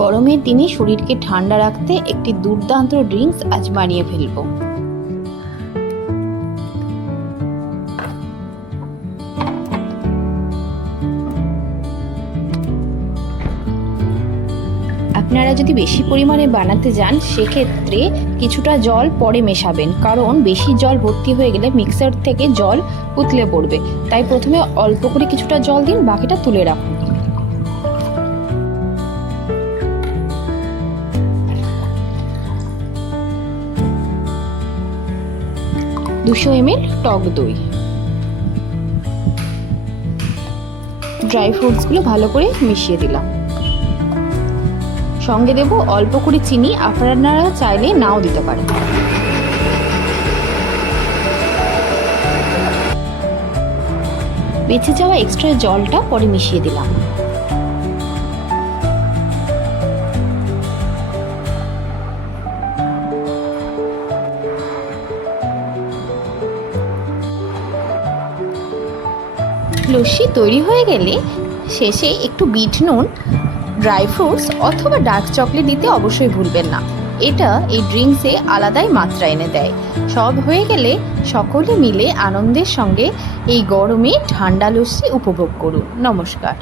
গরমের দিনে শরীরকে ঠান্ডা রাখতে একটি দুর্দান্ত ড্রিঙ্কস আজ বানিয়ে ফেলবো। আপনারা যদি বেশি পরিমাণে বানাতে যান সেক্ষেত্রে কিছুটা জল পরে মেশাবেন, কারণ বেশি জল ভর্তি হয়ে গেলে মিক্সার থেকে জল উতলে পড়বে। তাই প্রথমে অল্প করে কিছুটা জল দিন, বাকিটা তুলে রাখুন। 200 ml টক দই, ড্রাই ফ্রুটসগুলো ভালো করে মিশিয়ে দিলাম। সঙ্গে দেব অল্প করে চিনি, আপনারা চাইলে নাও দিতে পারেন। বেঁচে যাওয়া এক্সট্রা জলটা পরে মিশিয়ে দিলাম। লস্যি তৈরি হয়ে গেলে শেষে একটু বিট নুন, ড্রাই ফ্রুটস অথবা ডার্ক চকলেট দিতে অবশ্যই ভুলবেন না। এটা এই ড্রিঙ্কসে আলাদাই মাত্রা এনে দেয়। সব হয়ে গেলে সকলে মিলে আনন্দের সঙ্গে এই গরমে ঠান্ডা লস্যি উপভোগ করুন। নমস্কার।